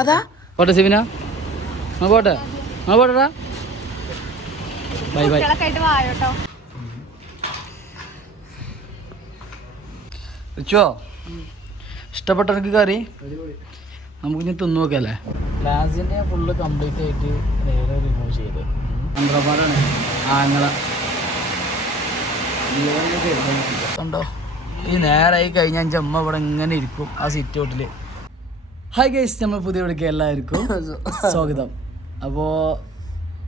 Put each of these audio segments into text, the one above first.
അതാ. പോട്ടെ ആ പോട്ടെ. ആ പോട്ടെടാ. Bye bye. കുട്ടികളൊക്കെ ആയിട്ട് വായോട്ടോ റിച്ചോ ഇഷ്ടപ്പെട്ട എനിക്ക് കറി നമുക്ക് ഇനി തിന്നു നോക്കല്ലേ ലാസിന്റെ ഫുള്ള് കംപ്ലീറ്റ് ആയിട്ട് നേരെ റിമൂവ് ചെയ്ത്. അന്ത്രപാടാണ് ആങ്ങള. കണ്ടോ ഈ നേരായി കഴിഞ്ഞാൽ എന്റെ അമ്മ ഇവിടെ ഇങ്ങനെ ഇരിക്കും ആ സിറ്റ് ഔട്ടിൽ ഹായ് ഗൈസ് നമ്മൾ പുതിയ വിളിക്കുക എല്ലാവർക്കും സ്വാഗതം. അപ്പോൾ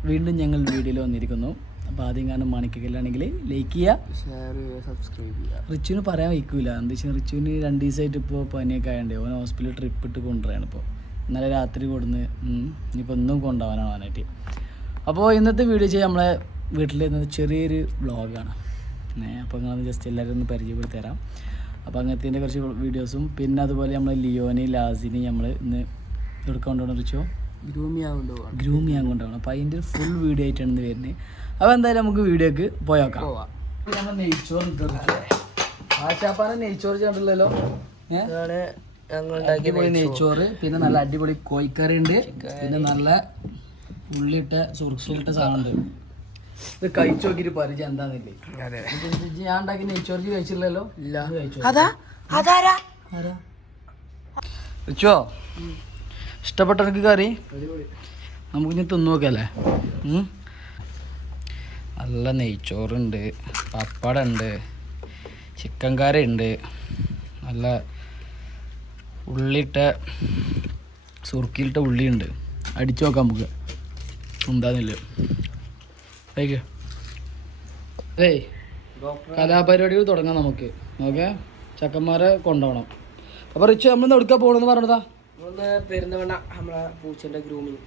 വീണ്ടും ഞങ്ങൾ വീഡിയോയിൽ വന്നിരിക്കുന്നു. അപ്പോൾ ആദ്യം കാണും മാണിക്കല്ലാണെങ്കിൽ ലൈക്ക് ചെയ്യുക. ഷെയർ ചെയ്യുക സബ്സ്ക്രൈബ് ചെയ്യുക. റിച്ചുവിന് പറയാൻ വയ്ക്കൂല. എന്താ വെച്ചാൽ റിച്ചുവിന് രണ്ട് ദിവസമായിട്ട് ഇപ്പോൾ പനിയൊക്കെ ആയതുകൊണ്ട് ഓൻ ഹോസ്പിറ്റലിൽ ട്രിപ്പ് ഇട്ട് കൊണ്ടുവരാണ് ഇപ്പോൾ ഇന്നലെ രാത്രി കൊടുന്ന് ഇനിയിപ്പോൾ ഒന്നും കൊണ്ടുപോകാനാണ് അവനായിട്ട് അപ്പോൾ ഇന്നത്തെ വീഡിയോ ചെയ്യാൻ നമ്മളെ വീട്ടിൽ ചെറിയൊരു വ്ളോഗാണ് അപ്പോൾ നിങ്ങൾ ജസ്റ്റ് എല്ലാവരും ഒന്ന് പരിചയപ്പെടുത്തി തരാം. അപ്പോൾ അങ്ങനത്തെ കുറച്ച് വീഡിയോസും പിന്നെ അതുപോലെ നമ്മൾ ലിയോനെ ലാസിനെ നമ്മൾ ഇന്ന് എടുക്കൊണ്ടുപോകണം വെച്ചോ ഗ്രൂമി ഗ്രൂം ഗ്രൂമി കൊണ്ടുപോകണം അപ്പോൾ അതിന്റെ ഒരു ഫുൾ വീഡിയോ ആയിട്ടാണ് ഇന്ന് വരുന്നത്. അപ്പോൾ എന്തായാലും നമുക്ക് വീഡിയോക്ക് പോയോക്കാം. നമ്മൾ നെയ്ച്ചോറ് ആശാപ്പാന അടിപൊളി പിന്നെ നല്ല അടിപൊളി കോഴിക്കറി ഉണ്ട് പിന്നെ നല്ല ഉള്ളിട്ട സുറുക്കിലിട്ട സാധനം ഉണ്ട് ഇത് കഴിച്ചു നോക്കിയിട്ട് പരിചയം എന്താന്നില്ലേ? അതെ. ഇത് ഇജ്ജ് ഞാൻ ഉണ്ടാക്കി നെയ്ച്ചോറ് കഴിച്ചില്ലല്ലോ? ഇല്ല. ഇത് കഴിച്ചോ. അതാ? അതാരാ? ആരാ? റിച്ചോ ഇഷ്ടപ്പെട്ട എനിക്ക് കറി? നമുക്ക് ഇനി തിന്നു നോക്കല്ലേ? നല്ല നെയ്ച്ചോറുണ്ട് പപ്പടുണ്ട് ചിക്കൻ കറി ഉണ്ട് നല്ല ഉള്ളിട്ട സുറുക്കിയിട്ട ഉള്ളിയുണ്ട്. അടിച്ചു നോക്കാം നമുക്ക്. എന്താന്നില്ല? ഏയ് കലാപരിപാടികൾ തുടങ്ങാം നമുക്ക്. ഓക്കെ? ചക്കന്മാരെ കൊണ്ടുപോകണം അപ്പൊ റിച്ച് നമ്മൾ എടുക്കാൻ പോകണമെന്ന് പറഞ്ഞതാ നമ്മളെ പൂച്ചന്റെ ഗ്രൂമിങ്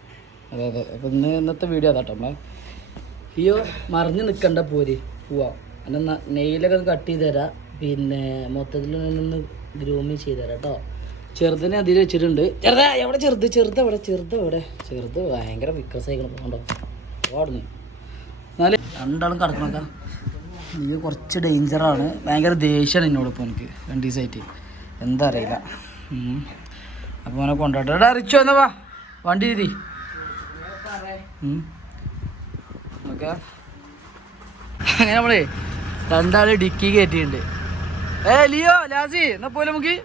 അതെ അതെ. അപ്പൊ ഇന്ന് ഇന്നത്തെ വീഡിയോ അതാട്ടോ നമ്മളെ. അയ്യോ മറിഞ്ഞ് നിൽക്കണ്ട പോര്. പോവാ. അല്ല നെയിലൊക്കെ കട്ട് ചെയ്ത് തരാം. പിന്നെ മൊത്തത്തിൽ ഒന്ന് ഗ്രൂമിങ് ചെയ്ത് തരാം കേട്ടോ ചെറുതിനെ അതിൽ വെച്ചിട്ടുണ്ട്. ചെറുതാ എവിടെ ചെറുത്? ചെറുത് എവിടെ? ചെറുത് എവിടെ? ചെറുത് ഭയങ്കര വിക്രസായിക്കണം പോകണ്ടോ ഓടുന്നു എന്നാലും രണ്ടാളും കടക്കണക്ക നീ കുറച്ച് ഡേഞ്ചറാണ് ഭയങ്കര ദേഷ്യമാണ് എന്നോടൊപ്പം എനിക്ക് രണ്ട് ദിവസമായിട്ട് എന്താ അറിയില്ല. അപ്പോൾ അവനെ കൊണ്ടാട്ടെ. എടാ റിച്ചു വാ. വണ്ടി രീതി അങ്ങനെ നമ്മളേ രണ്ടാൾ ഡിക്കി കയറ്റിയിട്ടുണ്ട് ഏ ലിയോ ലാസി എന്നാ പോലെ നമുക്ക്?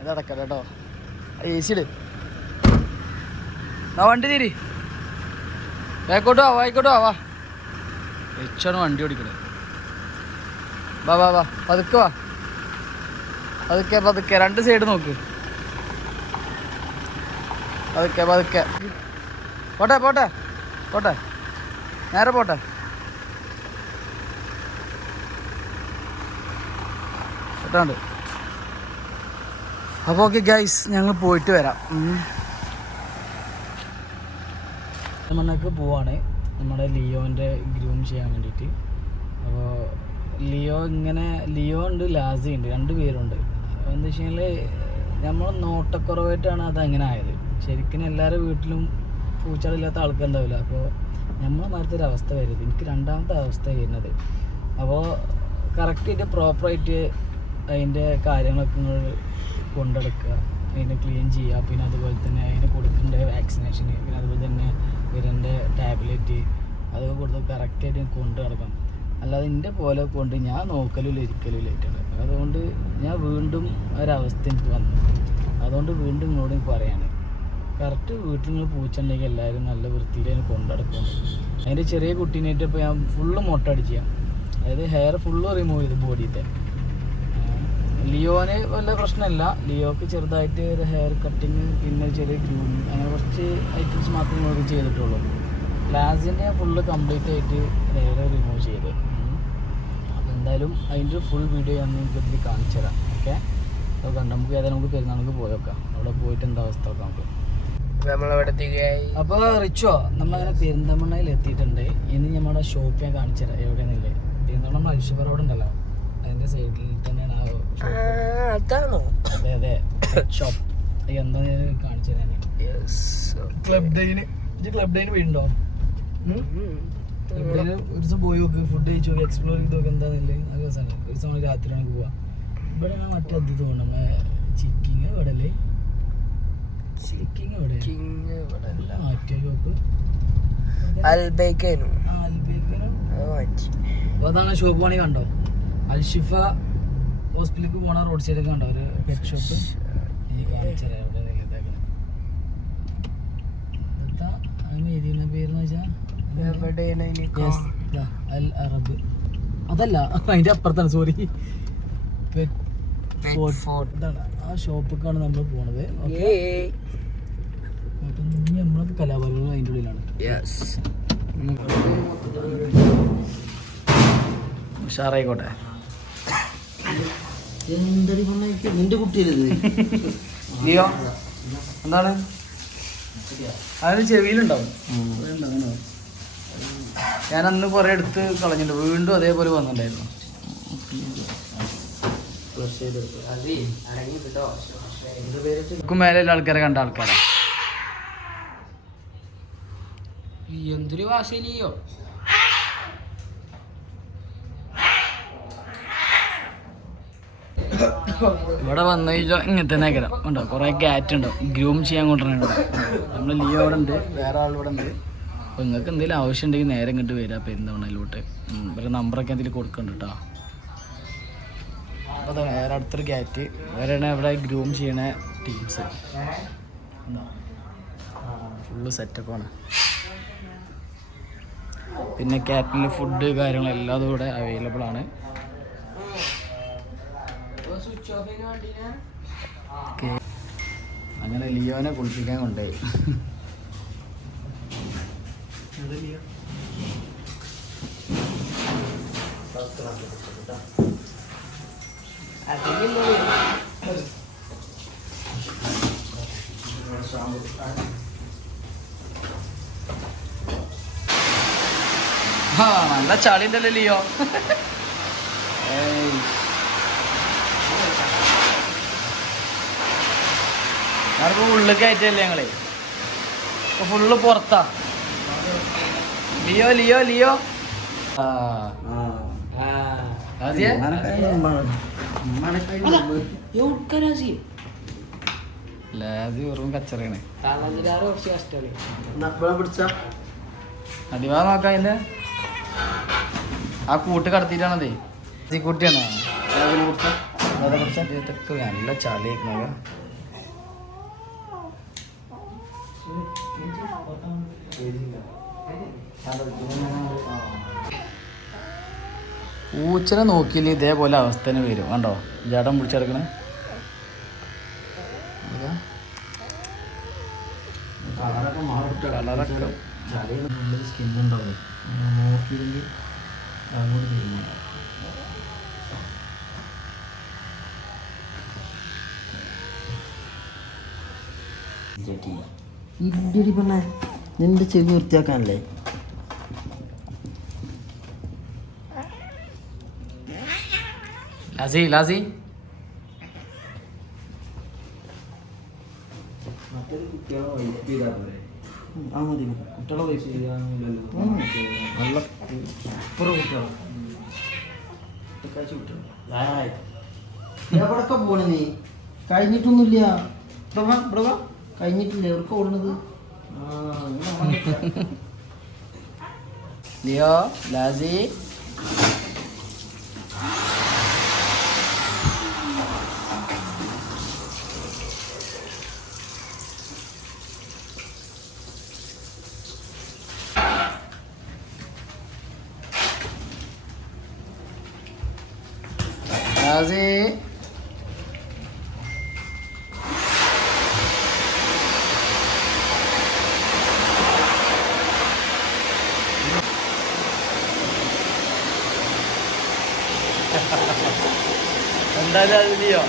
അത് അടക്കട്ടെ കേട്ടോ. ഏ സി ഇട്. എന്നാ വണ്ടി തിരി. ബാക്കോട്ടോ വാ ആയിക്കോട്ടോ വാ. എച്ചാണ് വണ്ടി ഓടിക്കണേ. വാ വാ വാ. പതുക്കെ വാ. പതുക്കെ പതുക്കെ. രണ്ട് സൈഡ് നോക്ക്. പതുക്കെ പതുക്കെ. പോട്ടെ പോട്ടെ. പോട്ടെ. നേരെ പോട്ടെ. കേട്ടാണ്ട് അപ്പോൾ ഓക്കെ ഗൈസ് ഞങ്ങൾ പോയിട്ട് വരാം. മണ്ണക്ക് പോവാണ്. നമ്മുടെ ലിയോന്റെ ഗ്രൂം ചെയ്യാൻ വേണ്ടിയിട്ട്. അപ്പോൾ ലിയോ ഇങ്ങനെ ലിയോ ഉണ്ട് ലാസി ഉണ്ട് രണ്ട് പേരുണ്ട്. എന്താ വെച്ച് കഴിഞ്ഞാൽ നമ്മൾ നോട്ടക്കുറവായിട്ടാണ് അത് അങ്ങനെ ആയത്. ശരിക്കും എല്ലാവരുടെ വീട്ടിലും പൂച്ചകളില്ലാത്ത ആൾക്കാരുണ്ടാവില്ല. അപ്പോൾ നമ്മളെ മരത്തൊരു അവസ്ഥ വരുന്നത് എനിക്ക് രണ്ടാമത്തെ അവസ്ഥ വരുന്നത്. അപ്പോൾ കറക്റ്റായിട്ട് പ്രോപ്പറായിട്ട് അതിന്റെ കാര്യങ്ങളൊക്കെ നിങ്ങൾ കൊണ്ടെടുക്കുക. അതിനെ ക്ലീൻ ചെയ്യുക. പിന്നെ അതുപോലെ തന്നെ അതിന് കൊടുക്കേണ്ട വാക്സിനേഷൻ പിന്നെ അതുപോലെ തന്നെ ഇവരുടെ ടാബ്ലറ്റ് അതൊക്കെ കൊടുത്ത് കറക്റ്റായിട്ട് കൊണ്ട് നടക്കണം. അല്ലാതെ എന്റെ പോലെ കൊണ്ട് ഞാൻ നോക്കലില്ല ഇരിക്കലും ഇല്ലായിട്ടുണ്ട് അതുകൊണ്ട് ഞാൻ വീണ്ടും ഒരവസ്ഥ എനിക്ക് വന്നു. അതുകൊണ്ട് വീണ്ടും ഇങ്ങോട്ട് പറയാണ്. കറക്റ്റ് വീട്ടിൽ നിന്ന് പൂച്ചുണ്ടെങ്കിൽ എല്ലാവരും നല്ല വൃത്തിയിൽ അതിന് കൊണ്ടടക്കും അതിന്റെ ചെറിയ കുട്ടീനായിട്ട് ഇപ്പോൾ ഞാൻ ഫുള്ള് മുട്ട അടിച്ചു അതായത് ഹെയർ ഫുള്ള് റിമൂവ് ചെയ്ത് ബോഡിയിത്തെ ലിയോന് വല്ല പ്രശ്നമില്ല. ലിയോക്ക് ചെറുതായിട്ട് ഒരു ഹെയർ കട്ടിങ് പിന്നെ ചെറിയ ഗ്രൂമിങ് അങ്ങനെ കുറച്ച് ഐറ്റംസ് മാത്രമേ നമുക്ക് ചെയ്തിട്ടുള്ളൂ. ഗ്ലാസിന്റെ ഫുള്ള് കംപ്ലീറ്റ് ആയിട്ട് ഹെയർ റിമൂവ് ചെയ്ത്. അപ്പോൾ എന്തായാലും അതിന്റെ ഫുൾ വീഡിയോ ഞാൻ നിങ്ങൾക്ക് ഇതിൽ കാണിച്ചു തരാം. ഓക്കെ അപ്പോൾ കണ്ടു നമുക്ക് ഏതായാലും നമുക്ക് പെരുന്നാൾക്ക് പോയേക്കാം. അവിടെ പോയിട്ട് എന്താ അവസ്ഥ നോക്കാം നമുക്ക്. അപ്പോൾ റിച്ചോ നമ്മളങ്ങനെ പെരിന്തമണ്ണയിൽ എത്തിയിട്ടുണ്ട്. ഇനി നമ്മുടെ ഷോപ്പ് ഞാൻ കാണിച്ചു തരാം. എവിടെയാണെന്നില്ലേ പെരിന്തമണ്ണ ഉണ്ടല്ലോ. അതിന്റെ സൈഡിൽ തന്നെയാണ് ആ ആ, ഷോപ്പ് അതാണോ? അതെ അതെ. ഷോപ്പ് എന്താ കാണിച്ചു ക്ലബ് ഡേന് ക്ലബ് ഡേന് വീടുണ്ടോ ഒരു ദിവസം പോയി നോക്ക് ഫുഡ് കഴിച്ചു നോക്കി എക്സ്പ്ലോർ ചെയ്ത് നോക്കി എന്താണെന്നില്ലേ നല്ല രസമാണ് ഒരു ദിവസം നമ്മൾ പോവാ നമുക്ക് പോവാം ഇവിടെ മറ്റേ അത് തോന്നുന്നു ചിക്കിങ് ഇവിടെ അല്ലേ ചിക്കിങ് ഇവിടെ മറ്റേ ഷോപ്പ് അൽബേക്കനും. അതാണ് ഷോപ്പ് പണി കണ്ടോ? അൽഷിഫ ഹോസ്പിറ്റലിലേക്ക് പോണ റോഡ് സൈഡിൽ കണ്ടോ? ഒരു പെറ്റ് ഷോപ്പ് ഈ അവിടെ ഇതാക്കണം. എന്താ? അതിന് എഴുതിയ പേരെന്ന് വെച്ചാൽ അൽ അറബ്. അതല്ല അതിന്റെ അപ്പുറത്താണ് സോറി ആ ഷോപ്പൊക്കെയാണ് നമ്മൾ പോണത്. നമ്മളൊക്കെ കലാപാലങ്ങൾ ഇനി അതിന്റെ ഉള്ളിലാണ്. ഉഷാറായിക്കോട്ടെ. നിന്റെ കുട്ടിയല്ലേ ലിയോ? എന്താണ്? അതിന് ചെവിയിലുണ്ടാവും. ഞാൻ അന്ന് കുറെ എടുത്ത് കളഞ്ഞിട്ടുണ്ട് വീണ്ടും അതേപോലെ വന്നിട്ടുണ്ടായിരുന്നു. മേലെ ആൾക്കാരെ കണ്ട ആൾക്കാരാ. എന്തൊരു ഭാഷയിലെയോ ഇവിടെ വന്നു കഴിഞ്ഞാൽ ഇങ്ങനത്തെ നഗരം ഉണ്ടോ? കുറെ ഗാറ്റ് ഉണ്ടാവും ഗ്രൂം ചെയ്യാൻ കൊണ്ടുവരുന്നുണ്ട് നമ്മൾ ലീവ് അവിടെ ഉണ്ട്. വേറെ ആൾ ഇവിടെ ഉണ്ട്. നിങ്ങൾക്ക് എന്തെങ്കിലും ആവശ്യം ഉണ്ടെങ്കിൽ നേരെ ഇങ്ങോട്ട് വരിക. പെരുന്തവണയിലോട്ട് ഇവരുടെ നമ്പറൊക്കെ എന്തെങ്കിലും കൊടുക്കുന്നുണ്ട് കേട്ടോ അപ്പോൾ വേറെ അടുത്തൊരു ഗാറ്റ് വേറെയാണ് ഇവിടെ ഗ്രൂം ചെയ്യണ ടീംസ് ഫുള്ള് സെറ്റപ്പാണ് പിന്നെ ക്യാറ്റിൽ ഫുഡ് കാര്യങ്ങളെല്ലാം ഇവിടെ അവൈലബിൾ ആണ്. അങ്ങനെ ലിയോനെ കുളിപ്പിക്കാൻ കൊണ്ടുപോയി. ആ നല്ല ചളിണ്ടല്ലോ ലിയോ? ഞാനിപ്പോ ഉള്ളിൽ കയറ്റല്ലേ ഞങ്ങളെ? ഫുള്ള് പുറത്താ. ലിയോ ലിയോ ലിയോ. വെറും കച്ചറയാണ്. അടിവാ നോക്കാം അതിന്റെ ആ കൂട്ട് കടത്തിട്ടാണതേ കുട്ടിയാണ്? നല്ല ചളിയായിരിക്കണ പൂച്ചനെ നോക്കിയില്ല ഇതേപോലെ അവസ്ഥ തന്നെ വരും. കണ്ടോ? ജടം പിടിച്ചെടുക്കണേ. കളറൊക്കെ സ്കിന്നുണ്ടാവും നോക്കിയില്ലെങ്കിൽ അങ്ങോട്ട് തീരുമാനം ഇല്ലടി പെണ്ണേ. നിന്റെ ചെവി വൃത്തിയാക്കാനല്ലേ? ലാസി ലാസി. ആ മതി. കുട്ടികളെ വയസ്സ് നല്ല സൂപ്പർ കുട്ടികളെ. എവിടൊക്കെ പോണ നീ? കഴിഞ്ഞിട്ടൊന്നുമില്ല. ഇവിടെ വാ, ഇവിടെ വാ. കഴിഞ്ഞിട്ടില്ല? എവിടക്ക ഓടുന്നത്? ആ ഇങ്ങനെ എന്തായാലും അത് ലിയോ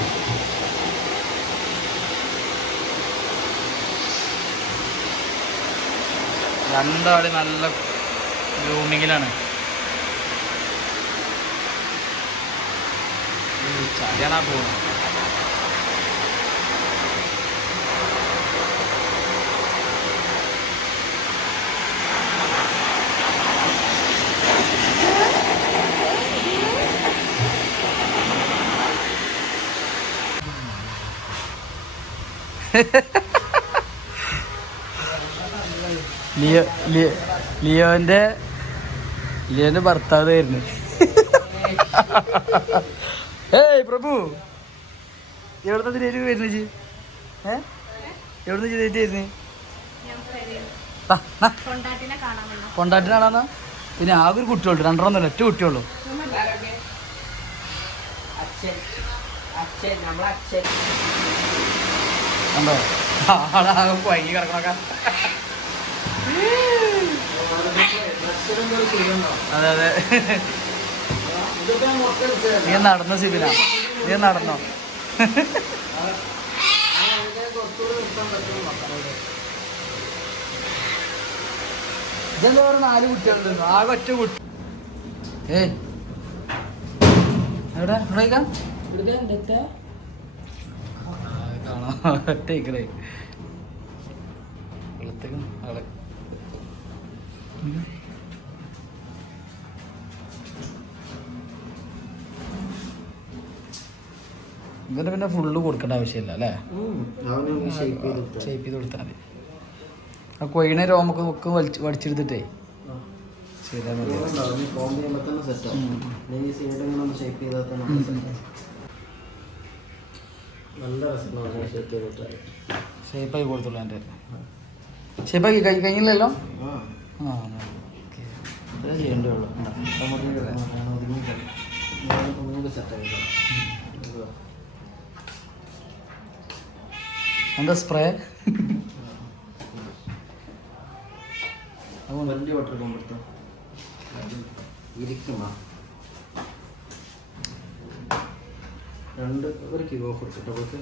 രണ്ടാളി നല്ല ഗ്രൂമിങ്ങിലാണ് ചതിയാണാ പോകുന്നത് ലിയോ ലിയോ ലിയോന്റെ ലിയോന്റെ ഭർത്താവ് ആയിരുന്നു. ഏയ് പ്രഭു. എവിടുന്ന തിരേറ്റ് വരുന്നു ചി ഏ? എവിടുന്ന് ചെയ്തിട്ട് വരുന്നു കൊണ്ടാട്ടിനെ കാണാൻ വന്നു കൊണ്ടാട്ടിനാണെന്നാ പിന്നെ ആകെ ഒരു കുട്ടിയുള്ളൂ രണ്ടെണ്ണം ഒറ്റ കുട്ടിയുള്ളൂ. അച്ഛൻ അച്ഛൻ നമ്മളെ അച്ഛൻ. കണ്ടോ? കുഴങ്ങി കിടക്കണൊക്കെ. അതെ അതെ. നീ നടന്ന സിബില നീ നടന്നോ? ഇതെന്താ പറയുക നാല് കുട്ടികളുണ്ട് ആകെ ഒറ്റ കുട്ടി. ഏയ്. എവിടെ? എവിടെ കഴിക്കാം ഇവിടുത്തെ എന്റെ കാണാം ഒറ്റയ്ക്കടേ വെള്ളത്തേക്കും ആളെ പിന്നെ ഫുള്ള് കൊടുക്കേണ്ട ആവശ്യമില്ല അല്ലേ? ഷേപ്പ് ചെയ്ത് കൊടുത്താൽ മതി. ആ കൊയിനെ രോമൊക്കെ ഒക്കെ വലിച്ച് വടിച്ചെടുത്തിട്ടേ ചെയ്താൽ മതി. നല്ല രസമാണ് ഷേപ്പ് ചെയ്തിട്ട് ഷേപ്പായി കൊടുത്തുള്ളൂ എന്റെ. ഷേപ്പാക്കി കൈ കഴിഞ്ഞില്ലല്ലോ ആ. ഓക്കെ. ചെയ്യേണ്ടേ ഉള്ളൂ. എന്താ സ്പ്രേ? വലിയ വാട്ടർ കൊണ്ടെടുത്തോ ഇരിക്കുമാ? രണ്ട് ഒരു കിലോ കൊടുത്തിട്ട് അവൾക്ക്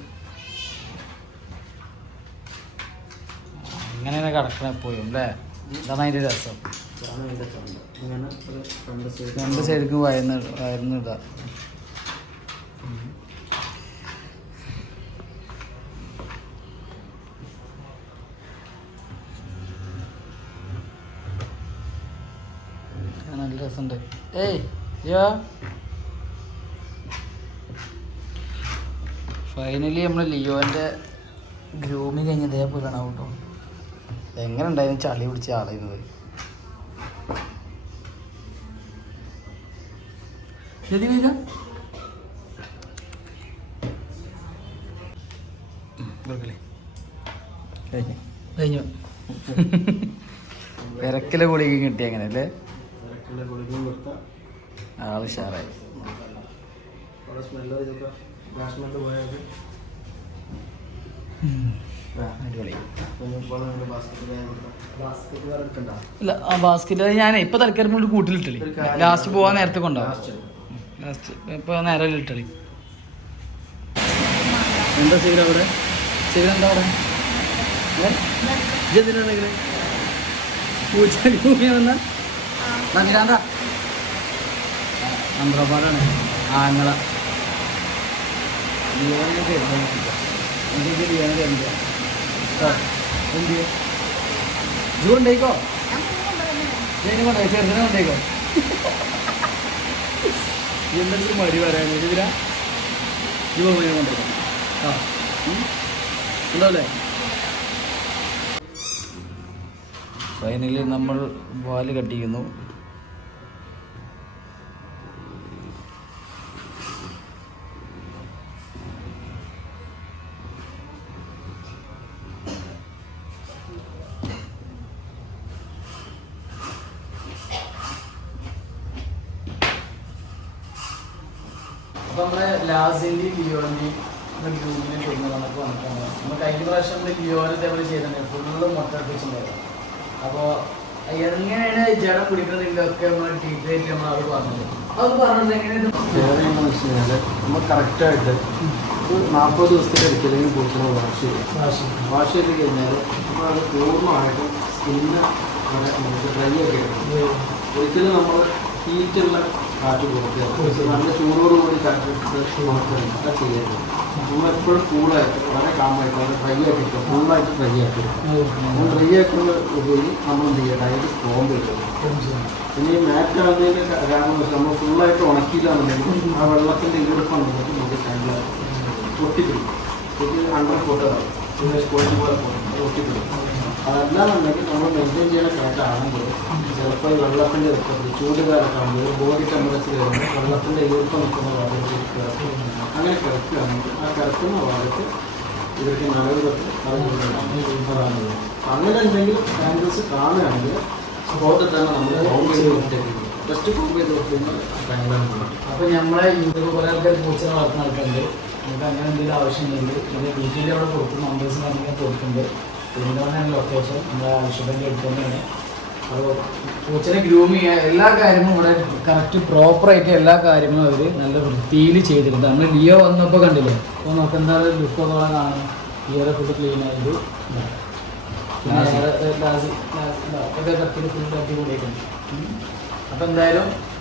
ഇങ്ങനെ കടക്കണ പോയും അല്ലേ? ഇതാണ് അതിന്റെ രസം. ഇതാണ് അതിന്റെ ചന്ത. ഇങ്ങനെ ഒരു രണ്ട് സൈഡ് രണ്ട് സൈഡിക്കും വയന്ന് വയർന്ന് ഇതാ. ആ, നല്ല രസമുണ്ട്. ഏയ് യോ ഫൈനലി നമ്മൾ ലിയോന്റെ ഗ്രൂമിങ് കഴിഞ്ഞ ഇതേപോലെയാണ് കേട്ടോ എങ്ങനെ ഉണ്ടായിരുന്നു ചളി പിടിച്ച ആളായിരുന്നത് ശരി വീര കഴിഞ്ഞു? കഴിഞ്ഞു? പെരക്കിലെ ഗുളിക കിട്ടി അങ്ങനെ അല്ലേ? ഗുളികയും ആൾ അവിടെ സ്മെല്ല് ഗ്യാസ് സ്മെല്ല് പോയത് ഇല്ല ആ ബാസ്ക്കറ്റ് ഞാൻ ഇപ്പൊ തൽക്കാലം കൊണ്ട് കൂട്ടിലിട്ടളി. ലാസ്റ്റ് പോവാൻ നേരത്തെ കൊണ്ടാവും ലാസ്റ്റ്. ഇപ്പൊ നേരെ ഇട്ടളി. എന്താ സീല അവിടെ? സീല എന്താ അവിടെ? ഇതെന്തിനാണെങ്കിൽ പൂച്ച ഭൂമിയാണെന്ന നന്ദിരാന്ത അന്ത്രപാടാണ് ആങ്ങള എനിക്ക് എന്ത് കൊണ്ടേ ചെറുതിനെ കൊണ്ടേക്കോ എന്തെങ്കിലും മടി പറയാൻ ഇതിലാ? ആ ഫൈനലി നമ്മൾ വാൽ കട്ടിക്കുന്നു. ലാസിന്റെയും ലിയോന്റെയും ഗ്രൂപ്പിനെ ചെയ്യുന്ന നമുക്ക് വന്നിട്ടുണ്ട് നമ്മൾ കഴിഞ്ഞ പ്രാവശ്യം നമ്മൾ ലിയോനെ ഇതേപോലെ ചെയ്തിട്ടുണ്ട്. ഫുള്ള് മൊട്ടടിപ്പിച്ചിട്ടുണ്ടായിരുന്നു അപ്പോൾ എങ്ങനെയാണ് ജഡം ഒക്കെ നമ്മൾ ഡീറ്റെയിൽ നമ്മൾ അവർ പറഞ്ഞത്? അത് പറഞ്ഞത് എങ്ങനെയാണ് നമ്മൾ കറക്റ്റായിട്ട് നാൽപ്പത് ദിവസത്തിൽ ഒരിക്കലെങ്കിലും വാഷ് ചെയ്യും വാഷ് ചെയ്ത് കഴിഞ്ഞാൽ നമ്മളത് പൂർണമായിട്ടും സ്കിന്ന് നമുക്ക് ഡ്രൈ ആക്കി എടുക്കണം ഒരിക്കലും നമ്മൾ ഹീറ്റുള്ള കാറ്റ് കൊടുക്കുക നല്ല ചൂടോടുകൂടി കാറ്റ് ഉണക്കുക ചെയ്യരുത് നമ്മൾ എപ്പോഴും കൂളായിട്ട് വളരെ കാമായിട്ട് വളരെ ഡ്രൈ ആക്കിയിട്ട് ഫുള്ളായിട്ട് ഡ്രൈ ആക്കി നമ്മൾ ഡ്രൈ ആക്കുന്ന ഉപയോഗി നമ്മൾ എന്ത് ചെയ്യുക? ഡയറ്റ് ഫോം ചെയ്യണം ഇനി മാറ്റ് ആകുന്നതിന്റെ കാരണം നമ്മൾ ഫുള്ളായിട്ട് ഉണക്കിയില്ല എന്നുണ്ടെങ്കിൽ ആ വെള്ളത്തിന്റെ ഈർപ്പം നമുക്ക് നമുക്ക് ടാങ്കിൾ പൊട്ടിപ്പിടിക്കും. അണ്ടർ പൊട്ടതാണ് പിന്നെ സ്പോഞ്ച് പോലെ പോകും അതല്ലാന്നുണ്ടെങ്കിൽ നമ്മൾ മെയിന്റെയിൻ ചെയ്യുന്ന കറക്റ്റാണെങ്കിൽ ചിലപ്പോൾ ഈ വെള്ളത്തിന്റെ ഇറക്കത്തിൽ ചൂട് കാലത്ത് ആകുമ്പോൾ ബോഡി ടെമ്പറേച്ചർ വരുമ്പോൾ വെള്ളത്തിന്റെ ഈർപ്പം നിൽക്കുന്ന ഭാഗത്ത് അങ്ങനെ കിടക്കുകയാണെങ്കിൽ ആ കിടക്കുന്ന ഭാഗത്ത് ഇവർക്ക് നനവ് തൊട്ട് അങ്ങനെ എന്തെങ്കിലും ആംഗിൾസ് കാണുകയാണെങ്കിൽ സ്പോട്ടിൽ തന്നെ നമ്മൾ ഹോം ചെയ്ത് കൊടുത്തേക്കും ജസ്റ്റ് ഹോം ചെയ്ത് കൊടുത്തുകഴിഞ്ഞാൽ അപ്പോൾ നമ്മളെ യൂട്യൂബ് കുറേ ആൾക്കാർ വളർത്തുന്ന ആൾക്കാരുണ്ട്. നമുക്ക് അങ്ങനെ എന്തെങ്കിലും ആവശ്യമുണ്ടെങ്കിൽ ഇതിന്റെ ഡീറ്റെയിൽ അവിടെ കൊടുക്കും നമ്പേഴ്സ് കാര്യങ്ങളൊക്കെ കൊടുക്കുന്നുണ്ട് പെരിന്തൽമണ്ണ ലൊക്കേഷൻ നമ്മുടെ ആവശ്യത്തിന്റെ അടുത്ത് തന്നെയാണ്. അപ്പോൾ പൂച്ചനെ ഗ്രൂം ചെയ്യാൻ എല്ലാ കാര്യങ്ങളും ഇവിടെ കറക്റ്റ് പ്രോപ്പറായിട്ട് എല്ലാ കാര്യങ്ങളും അവർ നല്ല വൃത്തിയിൽ ചെയ്തിട്ടുണ്ട്. നമ്മൾ ലിയോ വന്നപ്പോൾ കണ്ടില്ലേ? അപ്പോൾ നമുക്ക് എന്താ ലുക്ക് ഒക്കെ കാണാം ലിയോടെ ഫുഡ് ക്ലീൻ ആയത് ഇതാ. പിന്നെ വേറെ, ഏ, ലാസി, ലാ- ഇതാ, ഒക്കെ കത്തിരി ഫുൾ കത്തി കൊണ്ടിരിക്കുന്നു അപ്പോൾ എന്തായാലും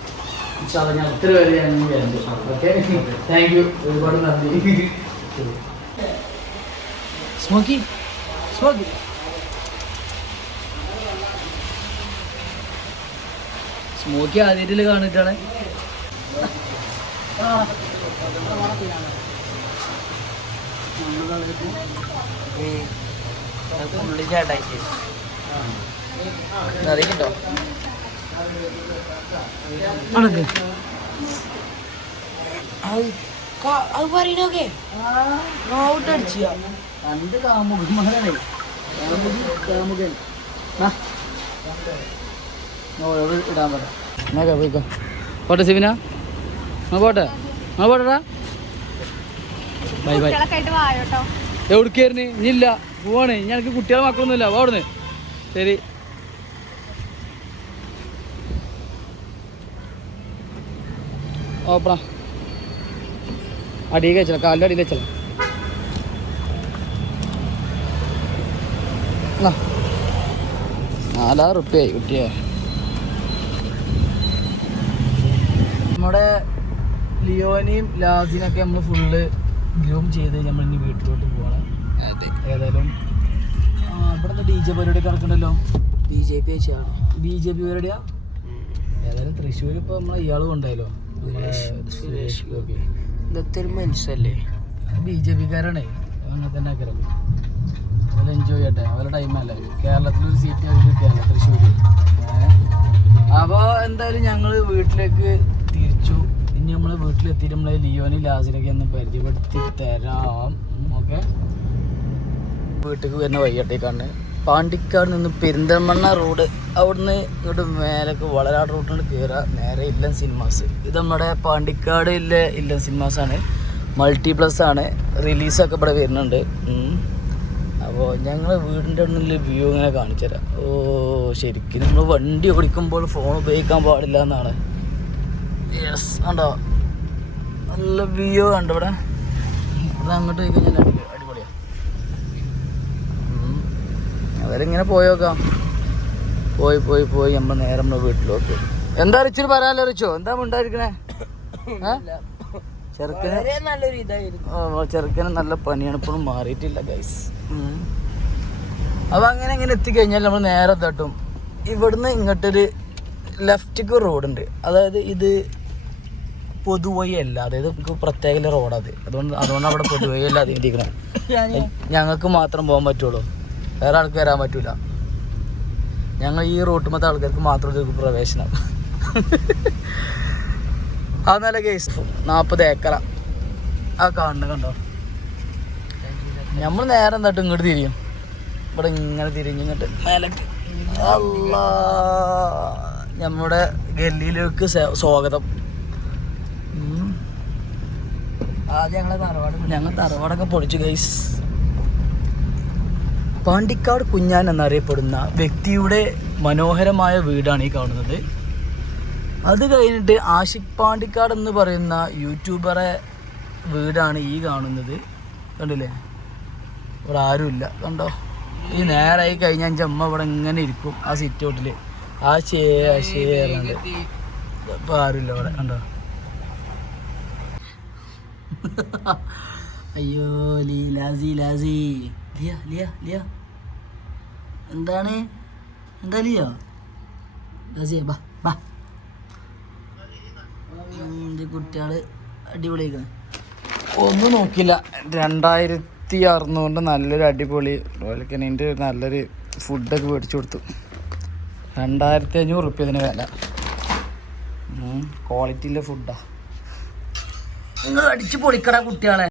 ഞാൻ ഒത്തിരി വരെ ഞാൻ വരുന്നുണ്ട് ഓക്കെ? താങ്ക് യു ഒരുപാട് നന്ദി. സ്മോക്കി സ്മോക്കി സ്മോക്കി ആദ്യമായിട്ട് കാണിട്ടാണ് പുള്ളി ചേട്ടായിട്ട് അറിയിട്ടോ അത് പറയണോക്കെ ഔട്ട് അടിച്ചിയ. രണ്ട് കാമുകന്മാരാണേ കാമുകൻ. ഞാൻ ഓളോട് ഇടാൻ പറ. എന്നാ പോയിക്കോ പോട്ടെ സിബിന. ആ പോട്ടെ? ആ പോട്ടെടാ? Bye bye. എവിടേക്കായിരുന്നു? ഇനിയില്ല പോവാണ്. ഞങ്ങൾക്ക് കുട്ടികളെ മക്കളൊന്നുമില്ല. പോടുന്ന് ശരി. ഓപ്പണ അടിയിൽ വെച്ചല കാലിന്റെ അടിയിൽ വെച്ചല നാലായിരം റുപ്യായി കുട്ടിയെ. നമ്മുടെ ലിയോനെയും ലാസിനൊക്കെ നമ്മൾ ഫുള്ള് ഗ്രൂം ചെയ്ത് നമ്മൾ ഇനി വീട്ടിലോട്ട് പോകണം ഏതായാലും ഇവിടെ ഡി ജെ പരിപാടി കിടക്കണ്ടല്ലോ ബി ജെ പി വെച്ചാണ്. ബി ജെ പി പരിപാടിയാ? ഏതായാലും തൃശ്ശൂർ ഇപ്പോൾ നമ്മളെ ഇയാൾ കൊണ്ടായല്ലോ സുരേഷ് ഗോപി. ഇതൊക്കെ ഒരു മനുഷ്യല്ലേ ബി ജെ പിക്കാരാണേ അങ്ങനെ തന്നെ ആക്കരം അവരെ എൻജോയ് ചെയ്യട്ടെ അവരുടെ ടൈമല്ലേ കേരളത്തിലൊരു സീറ്റ് അവർ കിട്ടിയല്ലോ തൃശ്ശൂർ അപ്പോൾ എന്തായാലും ഞങ്ങൾ വീട്ടിലേക്ക് തിരിച്ചു. ഇനി നമ്മൾ വീട്ടിലെത്തിയിട്ട് നമ്മളെ ലിയോനി ലാസിനൊക്കെ ഒന്ന് പരിചയപ്പെടുത്തി തരാം. ഓക്കെ? വീട്ടിലേക്ക് വരുന്ന വൈകിട്ടേക്കാണ് പാണ്ടിക്കാട് നിന്ന് പെരിന്തൽമണ്ണ റോഡ്. അവിടുന്ന് ഇങ്ങോട്ട് മേലേക്ക് വളരാട് റോഡിനോട് കയറുക നേരെ ഇല്ലം സിനിമാസ്. ഇത് നമ്മുടെ പാണ്ടിക്കാട് ഇല്ല ഇല്ല സിനിമാസ് ആണ് മൾട്ടിപ്ലസ് ആണ് റിലീസൊക്കെ ഇവിടെ വരുന്നുണ്ട്. അപ്പോൾ ഞങ്ങൾ വീടിന്റെ ഉള്ളിൽ വ്യൂ ഇങ്ങനെ കാണിച്ചു തരാം ഓ ശരിക്കും നമ്മൾ വണ്ടി ഓടിക്കുമ്പോൾ ഫോൺ ഉപയോഗിക്കാൻ പാടില്ല എന്നാണ്. യെസ് ഉണ്ടോ നല്ല വ്യൂ കണ്ടോ ഇവിടെ? ഇവിടെ അങ്ങോട്ട് പോയി കഴിഞ്ഞാൽ അടിപൊളി അടിപൊളിയാണ്. അവരിങ്ങനെ പോയോക്കാം പോയി പോയി പോയി നമ്മൾ നേരെ നമ്മൾ വീട്ടിലോട്ട് എന്താ റിച്ചു പറയാലോ റിച്ചോ? എന്താ ഉണ്ടായിരിക്കണേ ചെറുക്കന് ചെറുക്കന് നല്ല പണിയാണ്. ഇപ്പോഴും മാറിയിട്ടില്ല ഗൈസ് അപ്പോൾ അങ്ങനെ അങ്ങനെ എത്തിക്കഴിഞ്ഞാൽ നമ്മൾ നേരെ തട്ടും. ഇവിടുന്ന് ഇങ്ങോട്ടൊരു ലെഫ്റ്റിക്ക് റോഡുണ്ട്. അതായത് ഇത് പൊതുവഴി അല്ല. അതായത് നമുക്ക് പ്രത്യേക റോഡത് അതുകൊണ്ട് അതുകൊണ്ട് അവിടെ പൊതുവഴി അല്ല അത് ഇരിക്കണം ഞങ്ങൾക്ക് മാത്രം പോകാൻ പറ്റുള്ളൂ. വേറെ ആൾക്ക് വരാൻ പറ്റൂല. ഞങ്ങൾ ഈ റോട്ട് റൂട്ടുമത്തെ ആൾക്കാർക്ക് മാത്രം ഇതിലേക്ക് പ്രവേശനം. അത് നല്ല കേസ് നാൽപ്പത് ഏക്കറ. ആ കാണുന്നത് കണ്ടോ? നമ്മൾ നേരെ തട്ട് ഇങ്ങോട്ട് തിരിയും. ഇവിടെ ഇങ്ങനെ തിരിഞ്ഞ് ഇങ്ങോട്ട് മേലേക്ക്. അല്ല. നമ്മുടെ ഗല്ലിയിലേക്ക് സ്വാഗതം. ആദ്യം ഞങ്ങളെ തറവാട് ഞങ്ങൾ തറവാടൊക്കെ പൊളിച്ചു ഗൈസ് പാണ്ടിക്കാട് കുഞ്ഞാൻ എന്നറിയപ്പെടുന്ന വ്യക്തിയുടെ മനോഹരമായ വീടാണ് ഈ കാണുന്നത്. അത് കഴിഞ്ഞിട്ട് ആഷിഖ് പാണ്ടിക്കാട് എന്ന് പറയുന്ന യൂട്യൂബറെ വീടാണ് ഈ കാണുന്നത്. കണ്ടില്ലേ? ഇവിടെ ആരുമില്ല കണ്ടോ? ഈ നേരായി കഴിഞ്ഞാൽ എന്റെ അമ്മ ഇവിടെ ഇങ്ങനെ ഇരിക്കും ആ സിറ്റ് ഔട്ടിൽ ആ ചേ ആ ശേ പറഞ്ഞിട്ട്. ഇപ്പം ആരുമില്ല ഇവിടെ. കണ്ടോ? അയ്യോ ലീലാസി ലാസി ലിയ ലിയ ലിയ. എന്താണ്? എന്താ ലിയോ? ലാസിയെ ബാ ബാ. കുട്ടികൾ അടിപൊളിയാക്കണം ഒന്നും നോക്കില്ല രണ്ടായിരത്തി ആയിരത്തി അറന്നുകൊണ്ട് നല്ലൊരു അടിപൊളി. റോയൽ കനീന്റെ നല്ലൊരു ഫുഡൊക്കെ മേടിച്ചു കൊടുത്തു. രണ്ടായിരത്തി അഞ്ഞൂറ് റുപ്യ ഇതിന് വില. ക്വാളിറ്റിയിലെ ഫുഡാ. നിങ്ങൾ അടിച്ചു പൊളിക്കട കുട്ടികളെ.